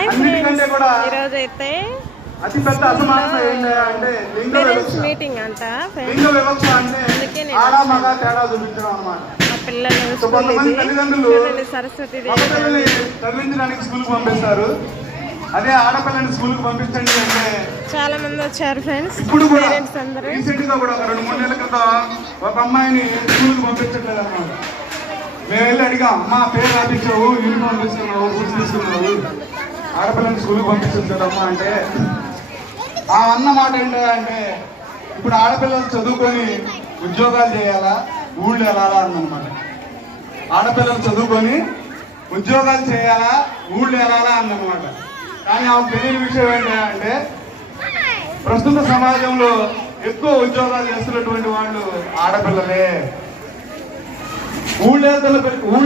అన్నిటికంటే కూడా ఈరోజు అయితే అతి పెద్ద అసమానత ఏంటంటే మీటింగ్ అంట. లింగ వివక్ష అంటే ఆడ మగ తేడా చూపించడం అన్నమాట. కొంతమంది తల్లిదండ్రులు సరస్వతి చదివించడానికి స్కూల్ పంపిస్తారు, అదే ఆడపిల్లని స్కూల్ కి పంపించండి అంటే చాలా మంది వచ్చారు ఫ్రెండ్స్. ఇప్పుడు కూడా రీసెంట్ గా కూడా 2-3 నెలల క్రితం ఒక అమ్మాయిని స్కూల్ కి పంపించట్లేదు అన్నమాట. మేము వెళ్ళి అడిగాం, అమ్మా పేరు రాపించావు, యూనిఫామ్ తీసుకున్నావు, బుక్స్ తీసుకున్నావు, ఆడపిల్లని స్కూల్కి పంపించమ్మా అంటే ఆ అన్న మాట ఏంటంటే ఇప్పుడు ఆడపిల్లలు చదువుకొని ఉద్యోగాలు చేయాలా, ఊళ్ళు వెళ్ళాలా అన్నమాట. ఆడపిల్లలు చదువుకొని ఉద్యోగాలు చేయాలా, ఊళ్ళు వెళ్ళాలా అన్నమాట. కానీ ఆమె తెలియని విషయం ఏంటంటే ప్రస్తుత సమాజంలో ఎక్కువ ఉద్యోగాలు చేస్తున్నటువంటి వాళ్ళు ఆడపిల్లలే, ఊళ్ళు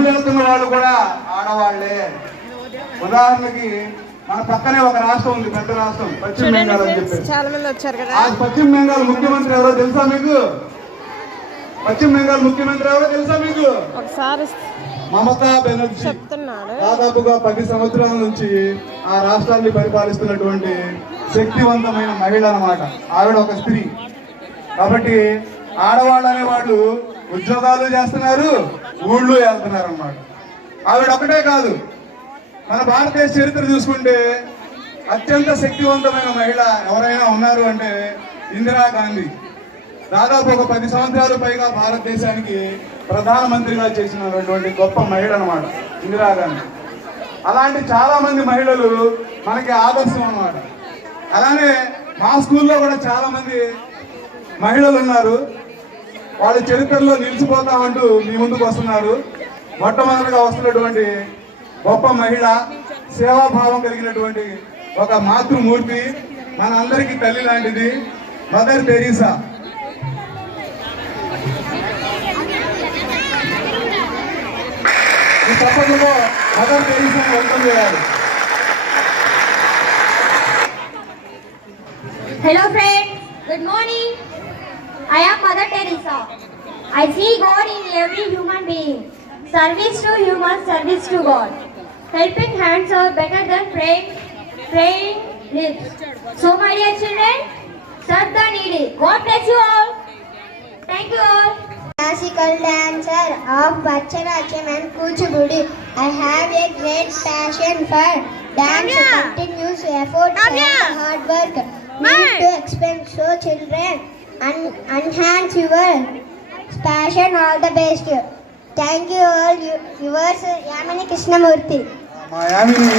వెళ్తున్న వాళ్ళు కూడా ఆడవాళ్లే. ఉదాహరణకి మన పక్కనే ఒక రాష్ట్రం ఉంది, పెద్ద రాష్ట్రం పశ్చిమ బెంగాల్ అని చెప్పి. చాలా మంది వచ్చారు కదా. ఆ పశ్చిమ బెంగాల్ ముఖ్యమంత్రి ఎవరో తెలుసా మీకు? పశ్చిమ బెంగాల్ ముఖ్యమంత్రి ఎవరో తెలుసా మీకు? ఒకసారి మమతా బెనర్జీ చెప్తున్నాడు. దాదాపుగా 10 సంవత్సరాల నుంచి ఆ రాష్ట్రాన్ని పరిపాలిస్తున్నటువంటి శక్తివంతమైన మహిళ అన్నమాట. ఆవిడ ఒక స్త్రీ కాబట్టి ఆడవాళ్ళు అనేవాళ్ళు ఉద్యోగాలు చేస్తున్నారు, ఊళ్ళు వెళ్తున్నారు అన్నమాట. ఆవిడ ఒకటే కాదు, మన భారతదేశ చరిత్ర చూసుకుంటే అత్యంత శక్తివంతమైన మహిళ ఎవరైనా ఉన్నారు అంటే ఇందిరాగాంధీ. దాదాపు ఒక 10 సంవత్సరాలు పైగా భారతదేశానికి ప్రధానమంత్రిగా చేసినటువంటి గొప్ప మహిళ అన్నమాట ఇందిరాగాంధీ. అలాంటి చాలా మంది మహిళలు మనకి ఆదర్శం అన్నమాట. అలానే మా స్కూల్లో కూడా చాలా మంది మహిళలు ఉన్నారు, వాళ్ళ చరిత్రలో నిలిచిపోతామంటూ మీ ముందుకు వస్తున్నారు. మొట్టమొదటిగా వస్తున్నటువంటి గొప్ప మహిళ, సేవాభావం కలిగినటువంటి ఒక మాతృమూర్తి, మన అందరికీ తల్లి లాంటిది, మదర్ తెరీసా. ఈ చప్పట్లలో మదర్ తెరీసా వెల్కమ్ చేయాలి. Hello friends, good morning. I am Mother Teresa. I see God in every human being. Service to human, service to God. Helping hands are better than praying lips. So my dear children, serve the needy. God bless you all. Thank you all. Classical dancer of Bharatanatyam and Kuchipudi. I have a great passion for dance. Continuous effort and hard work need to expend. So children, enhance your passion. All the best. Thank you all. Yours Yamini Krishnamurthy. మా యామిని